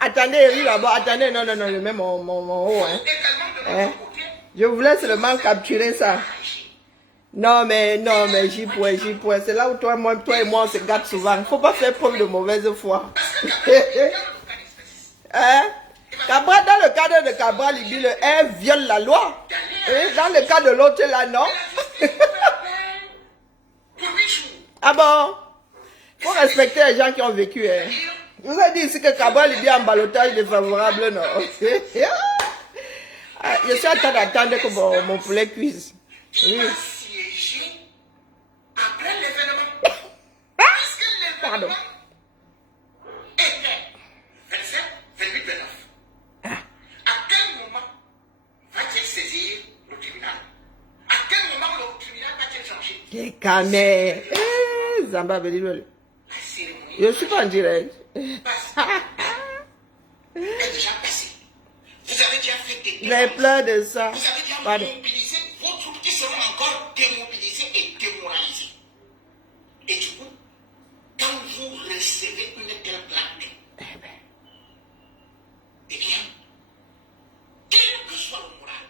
Attendez, Eric, là-bas. Attendez, non, je mets mon haut. Hein. Je voulais seulement capturer ça. Non, mais j'y pourrais. C'est là où toi et moi, on se gâte souvent. Il ne faut pas faire preuve de mauvaise foi. Hein? Cabral, dans le cadre de Cabral Libye, elle viole la loi. Et dans le cas de l'autre, là, non? Ah bon? Il faut respecter les gens qui ont vécu. Hein. Je vous ai dit ici que Cabral Libye en ballottage défavorable, non? Je suis en train d'attendre que mon poulet cuise. Oui. Après l'événement, Pardon. était 27, 28, 29. À quel moment va-t-il saisir le tribunal? À quel moment le tribunal va-t-il changer? Canet. Zamba veut dire. La cérémonie Je ne suis pas en direct. est déjà passée. Vous avez déjà fait des Les pleurs de ça. Vous avez déjà Pardon. mobilisé vos troupes qui seront encore démobilisées et démoralisées. Et du coup, quand vous recevez une telle plaque, eh bien, quel que soit le moral,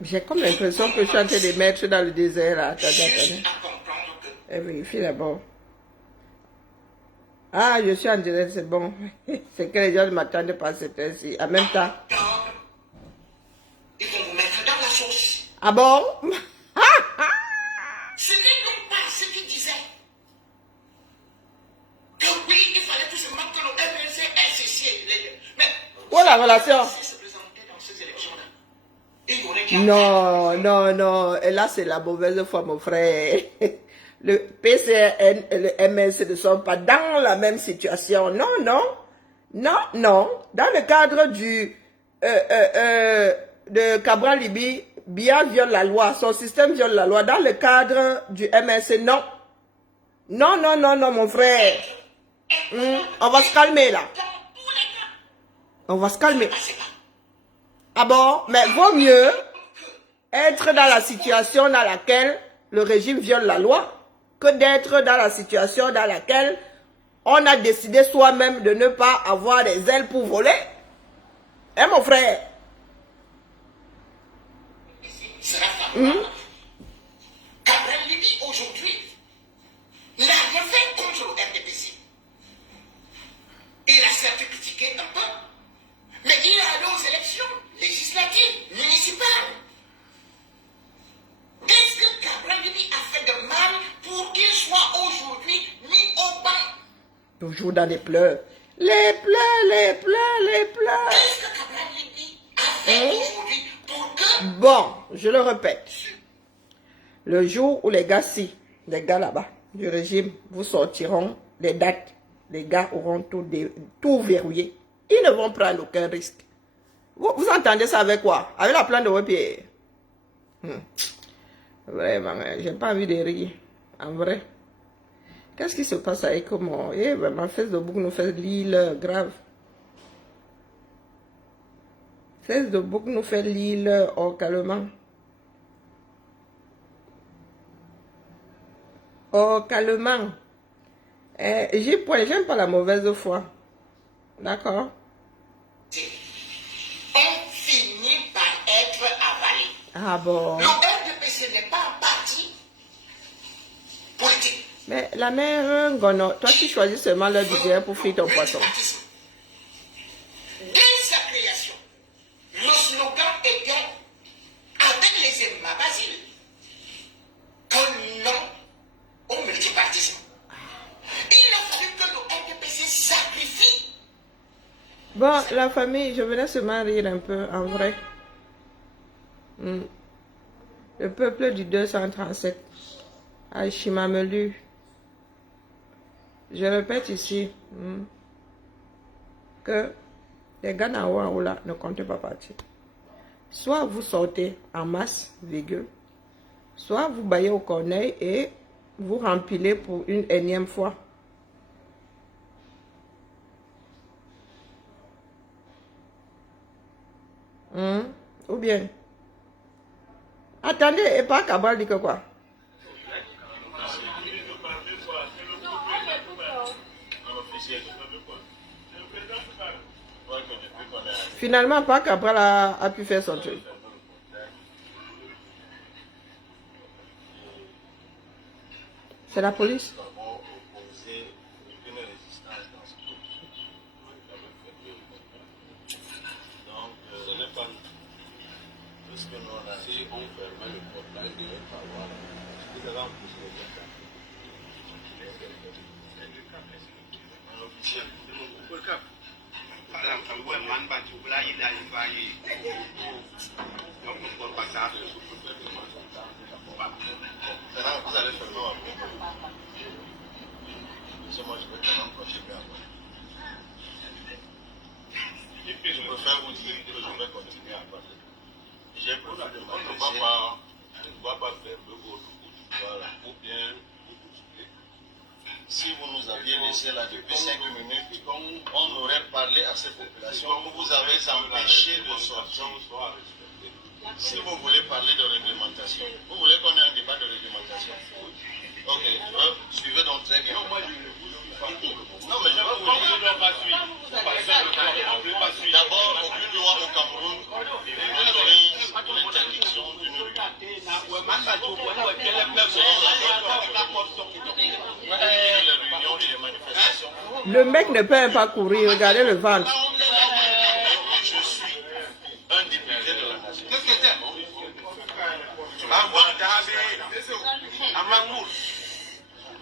J'ai comme l'impression que je suis en train de mettre dans le désert. Là. Attendez. juste à comprendre que Vérifie d'abord. Ah, je suis en direct, c'est bon. C'est que les gens ne m'attendent pas cette heure-ci. En même temps. ils vont vous mettre dans la sauce. Ah bon? Ce n'est donc pas ce qu'ils disaient. Que oui, il fallait tout simplement que le MLC ait ceci. Mais Où la relation? si se présentait dans ces élections-là, il y aurait déjà Non. Et là, c'est la mauvaise foi, mon frère. Le PCN et le MS ne sont pas dans la même situation. Non. Dans le cadre de Cabral Libye, Biya viole la loi. Son système viole la loi. Dans le cadre du MS, non. Non, mon frère. On va se calmer là. On va se calmer. Ah bon? Mais vaut mieux être dans la situation dans laquelle le régime viole la loi que d'être dans la situation dans laquelle on a décidé soi-même de ne pas avoir des ailes pour voler. Hein, mon frère? sera favorable. Cabral Libye aujourd'hui n'a rien fait contre le RDPC. Il a certes critiqué un peu, mais il est allé aux élections législatives, municipales. Qu'est-ce que Cabral Libye a fait de mal pour qu'il soit aujourd'hui mis au banc? Toujours dans les pleurs. Les pleurs. Qu'est-ce que Cabral Libye a fait aujourd'hui pour que... Bon, je le répète. Le jour où les gars là-bas, du régime, vous sortiront les dates, les gars auront tout verrouillé. Ils ne vont prendre aucun risque. Vous entendez ça avec quoi? Avec la plainte de Webpier. Vraiment, j'ai pas envie de rire. En vrai. Qu'est-ce qui se passe avec moi? Vraiment, Facebook nous fait l'île grave. Facebook nous fait l'île calmement. Calmement. J'aime pas la mauvaise foi. D'accord? On finit par être avalé. Ah bon? Le RDPC n'est pas un parti politique. Mais la mère Ngono, toi tu choisis seulement le budget pour frire ton poisson. Dès sa création, le slogan était avec les Emma Basile que non au multipartisme. Il a fallu que le RDPC sacrifie. Bon, la famille, je venais seulement rire un peu, en vrai. Le peuple du 237, à Chimamelu. Je répète ici que les gars là ne comptent pas partir. Soit vous sortez en masse, virgule, soit vous baillez au corneille et vous rempilez pour une énième fois. Ou bien. Attendez, et pas Cabral dit que quoi? Finalement, pas Cabral a pu faire son truc. C'est la police. Si on fermait le portail de savoir, vous allez en pousser les gens. Vous allez faire quoi? Moi, je vais quand même continuer à voir. Je préfère vous dire que je vais continuer à parler. J'ai préféré de m'adresser. On ne va pas faire le vôtre. Voilà. Ou bien, si vous nous aviez laissé là depuis 5 minutes, on aurait parlé à ces populations. Vous avez empêché de sortir. Si vous voulez parler de réglementation, vous voulez qu'on ait un débat de réglementation? Ok, suivez donc très bien. Non, mais je vais vous dire. D'abord, aucune loi au Cameroun n'autorise l'interdiction d'une rue. Les réunions et les manifestations. Le mec ne peut même pas courir. Regardez le ventre. Je suis un député de la nation.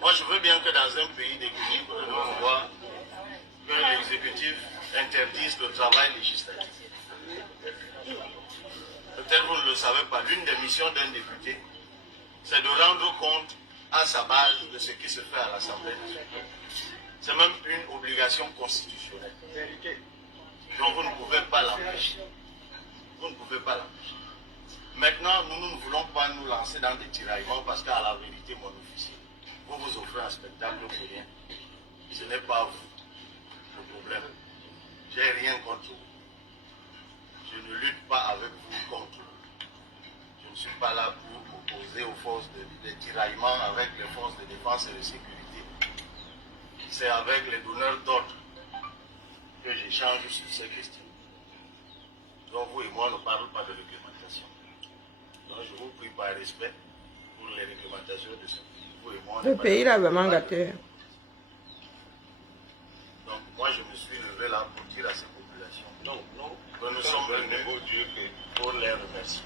Moi, je veux bien que dans un pays d'équilibre, on voit que l'exécutif interdise le travail législatif. Peut-être vous ne le savez pas, l'une des missions d'un député, c'est de rendre compte à sa base de ce qui se fait à l'Assemblée nationale. C'est même une obligation constitutionnelle. Donc vous ne pouvez pas l'empêcher. Vous ne pouvez pas l'empêcher. Maintenant, nous ne voulons pas nous lancer dans des tiraillements parce qu'à la vérité, mon officier, vous vous offrez un spectacle pour rien. Ce n'est pas vous le problème. J'ai rien contre vous. Je ne lutte pas avec vous contre vous. Je ne suis pas là pour m'opposer aux forces de tiraillement avec les forces de défense et de sécurité. C'est avec les donneurs d'ordre que j'échange sur ces questions. Donc vous et moi ne parlons pas de réglementation. Donc je vous prie par respect pour les réglementations de ce pays. Vous et moi, Le pays là vraiment gâté. Donc moi je me suis levé là pour dire à ces populations que nous sommes venus pour les remercier.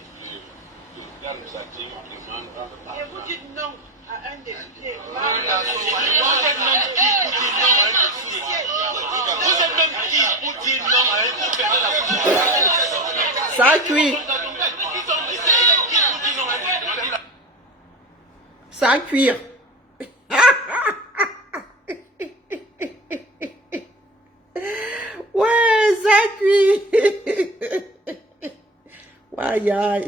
Et vous dites non à un député. Vous êtes même qui pour dire non à un député? Ça cuit. Ça cuire. Ouais, ça cuit. Ouais,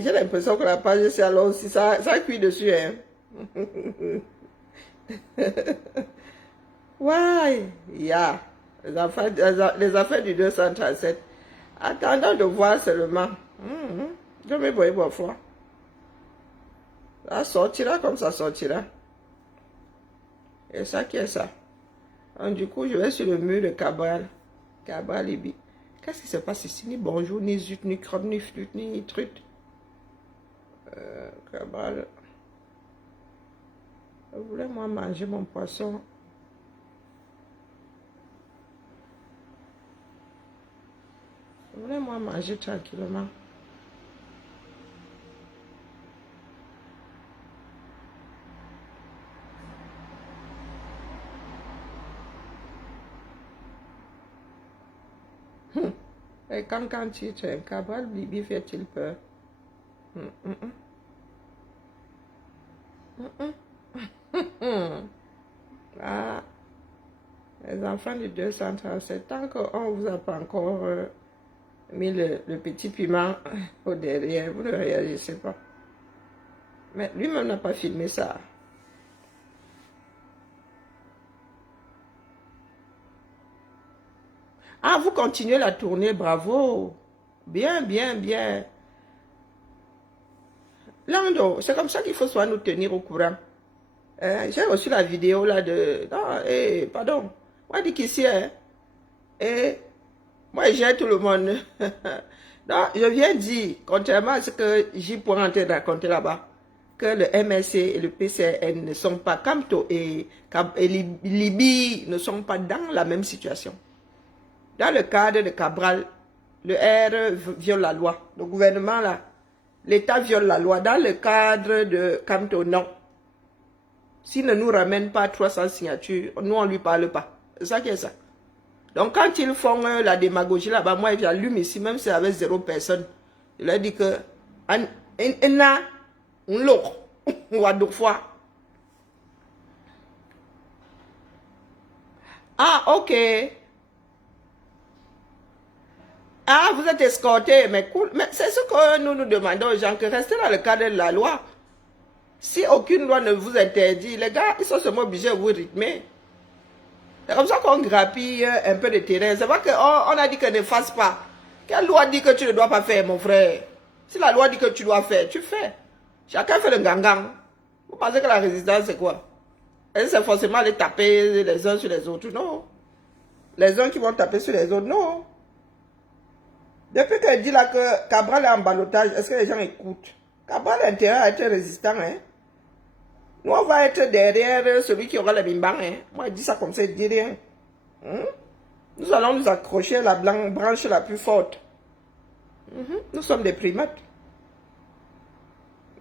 j'ai l'impression que la page c'est alors aussi ça cuit dessus. Hein. Ouais, yeah. Les affaires du 237. Attendons de voir seulement. Je me voyais parfois. Ça sortira comme ça sortira. Et ça qui est ça. Donc, du coup, je vais sur le mur de Cabral. Cabral Libi. Qu'est-ce qui se passe ici? Ni bonjour, ni zut, ni crotte, ni flûte, ni truc. Cabral. Je voulais moi manger mon poisson. Je voulais moi manger tranquillement. Et quand tu es un Cabral, Bibi fait-il peur? Ah, les enfants du 237, tant qu'on ne vous a pas encore mis le petit piment au derrière, vous ne réagissez pas. Mais lui-même n'a pas filmé ça. Ah, vous continuez la tournée, bravo. Bien, bien, bien. Lando, c'est comme ça qu'il faut soit nous tenir au courant. J'ai reçu la vidéo là de... Non, pardon. Moi, je dis qu'ici, Et moi, j'ai tout le monde. Non, je viens dire, contrairement à ce que j'ai pour entrer raconter là-bas, que le MSC et le PCN ne sont pas, Kamto et Libye ne sont pas dans la même situation. Dans le cadre de Cabral, le R viole la loi. Le gouvernement, là, l'État viole la loi. Dans le cadre de Kamto, non. S'il ne nous ramène pas 300 signatures, nous, on ne lui parle pas. C'est ça qui est ça. Donc, quand ils font la démagogie là-bas, moi, j'allume ici, même si avec 0 personne, je leur dis que, ah, ok. Ah, vous êtes escorté, mais cool. Mais c'est ce que nous demandons aux gens, que restez dans le cadre de la loi. Si aucune loi ne vous interdit, les gars, ils sont seulement obligés de vous rythmer. C'est comme ça qu'on grappille un peu de terrain. C'est pas qu'on a dit que ne fasse pas. Quelle loi dit que tu ne dois pas faire, mon frère? Si la loi dit que tu dois faire, tu fais. Chacun fait le gangang. Vous pensez que la résistance, c'est quoi? C'est forcément aller taper les uns sur les autres? Non. Les uns qui vont taper sur les autres? Non. Depuis qu'elle dit là que Cabral est en ballottage, est-ce que les gens écoutent? Cabral a intérêt à être résistant, hein? Nous, on va être derrière celui qui aura le bimbang, hein? Moi, je dis ça comme ça, je dis rien. Nous allons nous accrocher à la branche la plus forte. Nous sommes des primates.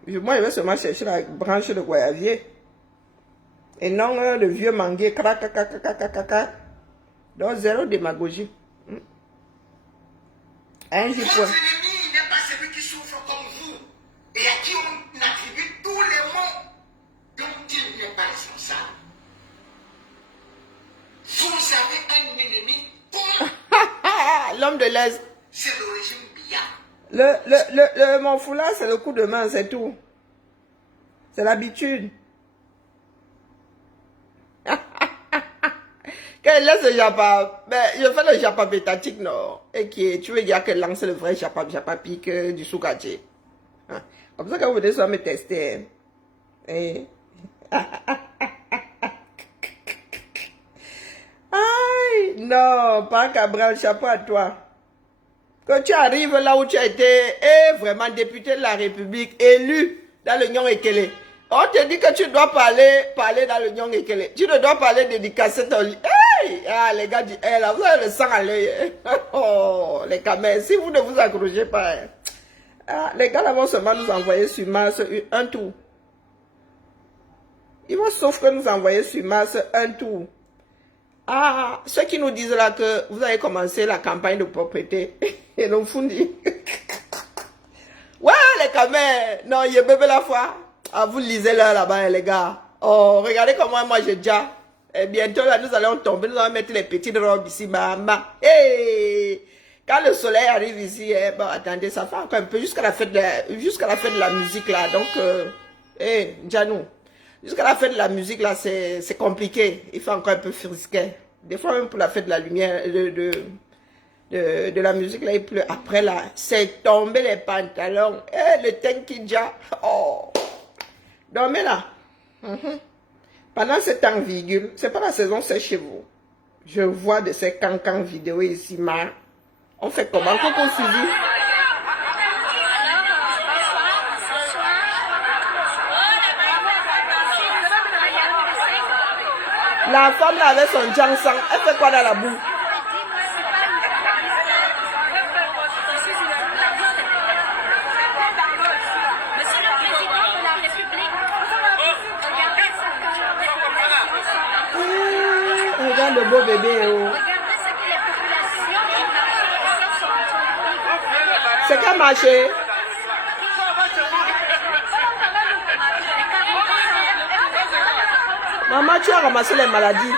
Moi, je vais seulement chercher la branche de goyavier. Et non le vieux manguier. Donc, zéro démagogie. Un Votre ennemi n'est pas celui qui souffre comme vous et à qui on attribue tous les maux dont il n'est pas responsable. Vous avez un ennemi pour l'homme de l'Est. c'est le régime Biya. Mon foulard, c'est le coup de main, c'est tout. C'est l'habitude. Qu'elle laisse le japa, mais je fais le japa bétatique, non. Et qui tu veux dire qu'elle lance le vrai japa pique du soukadje. Comme ça que vous venez soit me tester. Et... Aïe, non, pas Cabral, chapeau à toi. Quand tu arrives là où tu as été vraiment député de la République, élu dans l'Union Ekele, on te dit que tu dois parler dans l'Union Ekele. Tu ne dois parler dédicacer ton lit. Hey! Ah, les gars disent, là, vous avez le sang à l'œil. Oh, les camels, si vous ne vous accrochez pas. Ah, les gars là vont seulement nous envoyer sur Mars un tour. Ils vont sauf que nous envoyer sur Mars un tour. Ah, ceux qui nous disent là que vous avez commencé la campagne de propriété. Et l'on fondi. Ouais, les camels. Non, il y a bébé la foi. Ah, vous lisez là-bas, les gars. Oh, regardez comment moi j'ai déjà. Et bientôt là, nous allons tomber, nous allons mettre les petites robes ici, maman. Hey! Quand le soleil arrive ici, bon, attendez, ça fait encore un peu jusqu'à la fête de la musique là. Donc, Djanou. Jusqu'à la fête de la musique, là, c'est compliqué. Il faut encore un peu frisquet. Des fois, même pour la fête de la lumière, de la musique, là, il pleut. Après, là, c'est tombé les pantalons. Le tenkidja. Oh. Dormez là. Pendant ce temps, virgule, c'est pas la saison, c'est chez vous. Je vois de ces cancans vidéo ici, ma. On fait comment? Qu'on suivi? La femme là avec son jansang, elle fait quoi dans la boue? Monsieur le Président de la République, regarde le beau bébé. Oh. regardez ce que les populations sont. C'est qu'à marcher. Maman, tu as ramassé les maladies.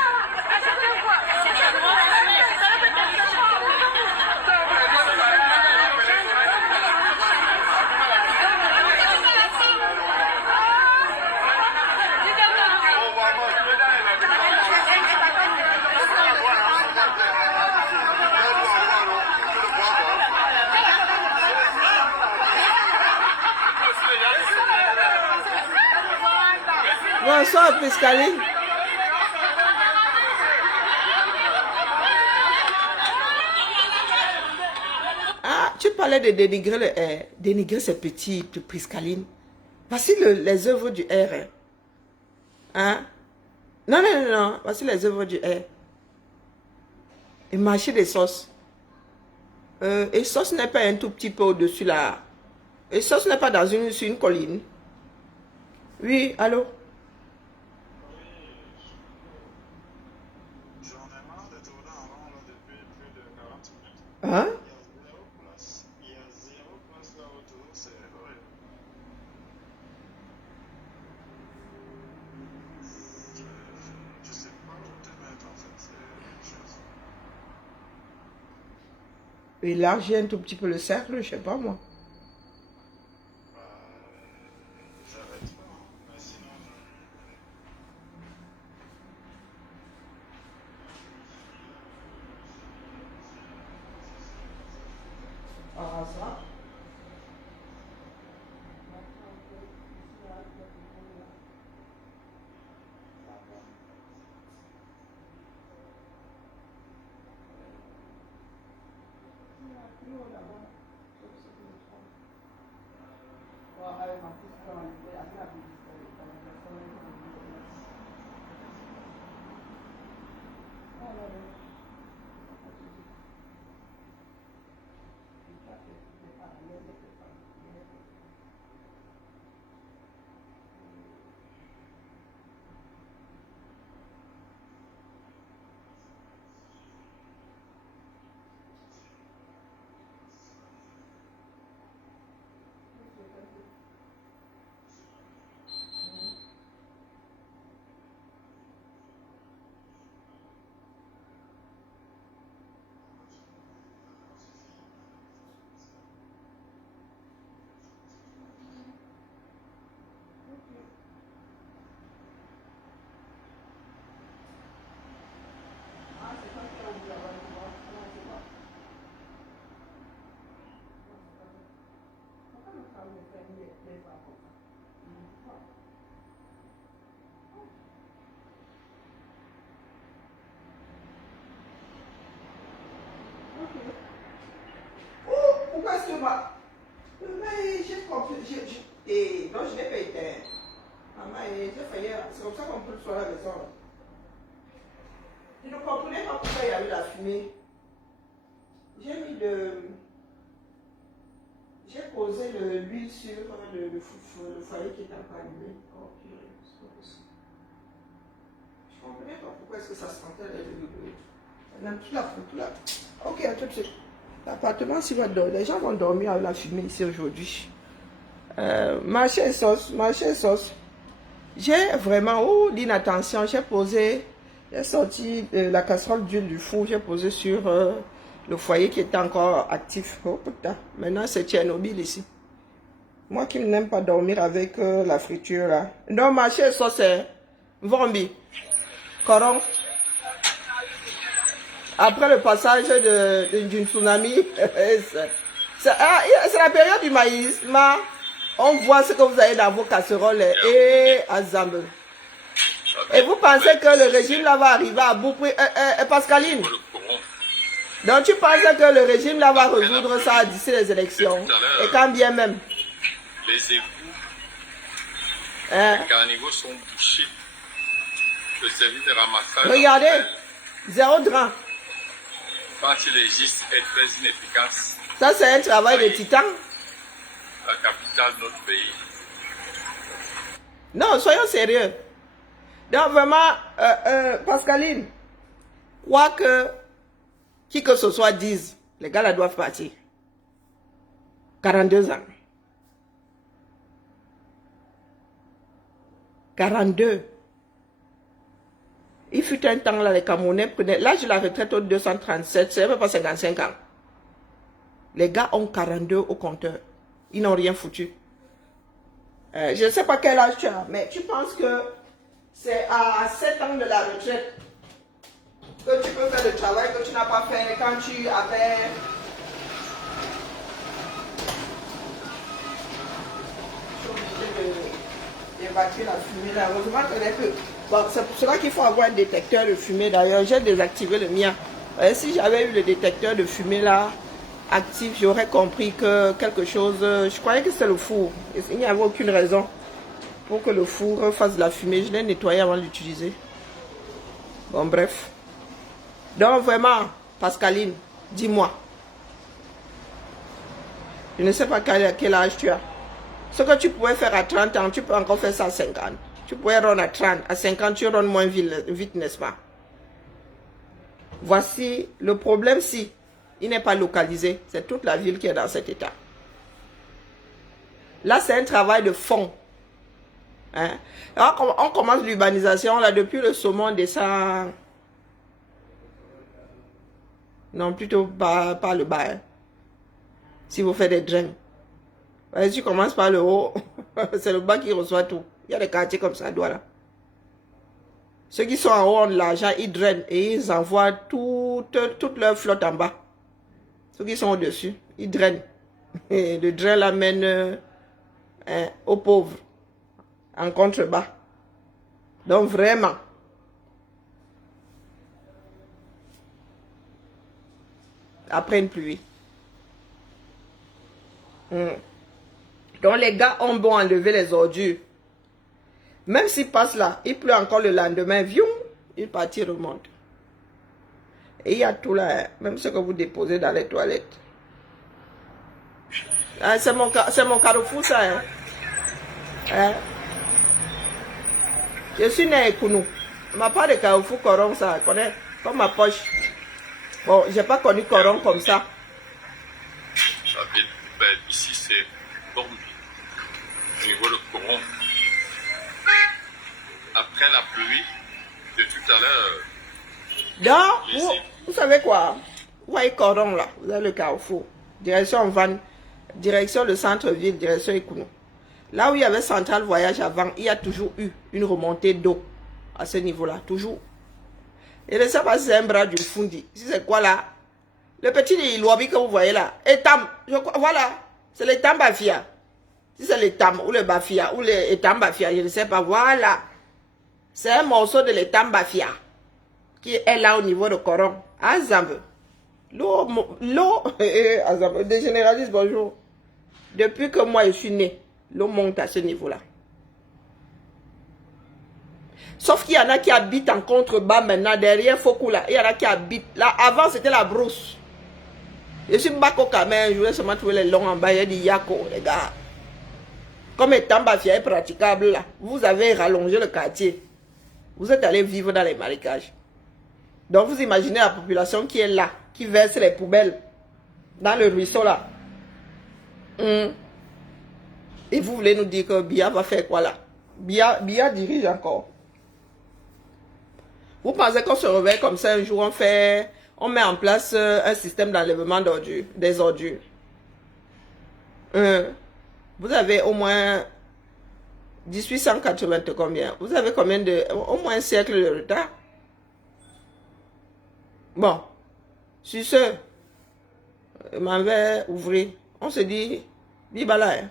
Bonsoir, Piscaline. parlais de dénigrer le R. Dénigrer c'est petit, Priscaline. Voici les œuvres du R. Hein? Non, non, non, non. Voici les œuvres du R. Et marché des sauces. Et sauce n'est pas un tout petit peu au-dessus là. Et sauce n'est pas sur une colline. Oui, allô? J'en ai marre de tourner en rond là, depuis plus de 40 minutes. Hein? Il y a zéro place là autour, c'est horrible. Je sais pas où te mettre en fait, c'est une chose. Élargir un tout petit peu le cercle, je sais pas moi. J'arrête pas, hein. Mais sinon, Ah, ça. Pourquoi est-ce que moi... Mais j'ai compris, et donc je n'ai pas été... Maman, j'ai failli... C'est comme ça qu'on peut le soir à la maison. Je ne comprenais pas pourquoi il y avait la fumée. J'ai mis de... J'ai posé l'huile sur le foyer qui était encore allumé. Oh, purée, c'est pas possible. Je ne comprenais pas pourquoi est-ce que ça sentait même tout là. Ok, tout de suite. L'appartement, les gens vont dormir avec la fumée ici aujourd'hui. Marché et sauce. J'ai vraiment l'inattention. J'ai sorti la casserole d'huile du four. J'ai posé sur le foyer qui était encore actif. Oh putain, maintenant c'est Tchernobyl ici. Moi qui n'aime pas dormir avec la friture là. Donc marché et sauce, c'est Vombi. Coron. Après le passage d'une tsunami, c'est la période du maïs. On voit ce que vous avez dans vos casseroles et à Zambe. Et vous pensez que le régime là va arriver à bout prix, Pascaline? Donc tu penses que le régime là va résoudre ça d'ici les élections? Et quand bien même. les égouts, les caniveaux sont bouchés. Le service de ramassage. Regardez, 0 drain. Quand il existe, est très inefficace. Ça, c'est un travail de titan. La capitale de notre pays. Non, soyons sérieux. Donc, vraiment, Pascaline, quoi que qui que ce soit dise, les gars là doivent partir. 42 ans. 42. Il fut un temps là, les Camerounais prenaient l'âge de la retraite au 237, c'est même pas 55 ans. Les gars ont 42 au compteur. Ils n'ont rien foutu. Je ne sais pas quel âge tu as, mais tu penses que c'est à 7 ans de la retraite que tu peux faire le travail que tu n'as pas fait quand tu avais... d'évacuer la fumée là. Heureusement que... Bon, c'est pour cela qu'il faut avoir un détecteur de fumée d'ailleurs. J'ai désactivé le mien. Si j'avais eu le détecteur de fumée là, actif, j'aurais compris que quelque chose... Je croyais que c'était le four. Il n'y avait aucune raison pour que le four fasse de la fumée. Je l'ai nettoyé avant de l'utiliser. Bon, bref. Donc, vraiment, Pascaline, dis-moi. Je ne sais pas quel âge tu as. Ce que tu pouvais faire à 30 ans, tu peux encore faire ça à 50. Tu pourrais rendre à 30. À 50, tu rondes moins vite, n'est-ce pas? Voici le problème si il n'est pas localisé. C'est toute la ville qui est dans cet état. Là, c'est un travail de fond. Hein? Alors, on commence l'urbanisation, là, depuis le saumon descend... Non, plutôt pas le bas. Hein. Si vous faites des drains. Si tu commences par le haut, c'est le bas qui reçoit tout. Il y a des quartiers comme ça, Douala. Ceux qui sont en haut ont de l'argent, ils drainent et ils envoient toute leur flotte en bas. Ceux qui sont au-dessus, ils drainent. Et le drain l'amène aux pauvres, en contrebas. Donc vraiment, après une pluie. Donc les gars ont beau enlever les ordures. Même s'ils passent là, il pleut encore le lendemain, vium, une partie remonte. Et il y a tout là, hein, même ce que vous déposez dans les toilettes. Ah, c'est mon carrefour ça. Hein. Hein? Je suis né à Ekounou. Ma part de carrefour Coron, ça, connaît comme ma poche. Bon, j'ai pas connu Coron comme ça. La ville belle, ici c'est Bornby. Au niveau de Coron. Après la pluie de tout à l'heure. Donc, vous savez quoi? Vous voyez Coron là, vous avez le carrefour. Direction Van, direction le centre-ville, direction Ekounou. Là où il y avait Central Voyage avant, il y a toujours eu une remontée d'eau à ce niveau-là, toujours. Et je ne sais pas si c'est un bras du Fundi. Si c'est quoi là? Le petit Loabi que vous voyez là, Etam, voilà, c'est l'Etam Bafia. Si c'est l'Etam ou le Bafia ou l'Etam Bafia, je ne sais pas, voilà. C'est un morceau de l'Etam Bafia qui est là au niveau de Coron, à Zambe. L'eau, des généralistes, bonjour. Depuis que moi je suis né, l'eau monte à ce niveau-là. Sauf qu'il y en a qui habitent en contrebas maintenant, derrière Fokou là. Il y en a qui habitent. Là, avant, c'était la brousse. Je suis Bako Kamen, je voulais seulement trouver les longs en bas. Il y a dit Yako, les gars. Comme étant Bafia est praticable là, vous avez rallongé le quartier. Vous êtes allé vivre dans les marécages. Donc vous imaginez la population qui est là, qui verse les poubelles dans le ruisseau là. Et vous voulez nous dire que Biya va faire quoi là? Biya dirige encore. Vous pensez qu'on se réveille comme ça un jour, on met en place un système d'enlèvement d'ordures, des ordures. Vous avez au moins 1880 combien? Vous avez combien de... Au moins un siècle de retard? Bon. Sur ce, je m'en vais ouvrir. On se dit, Bibala, hein.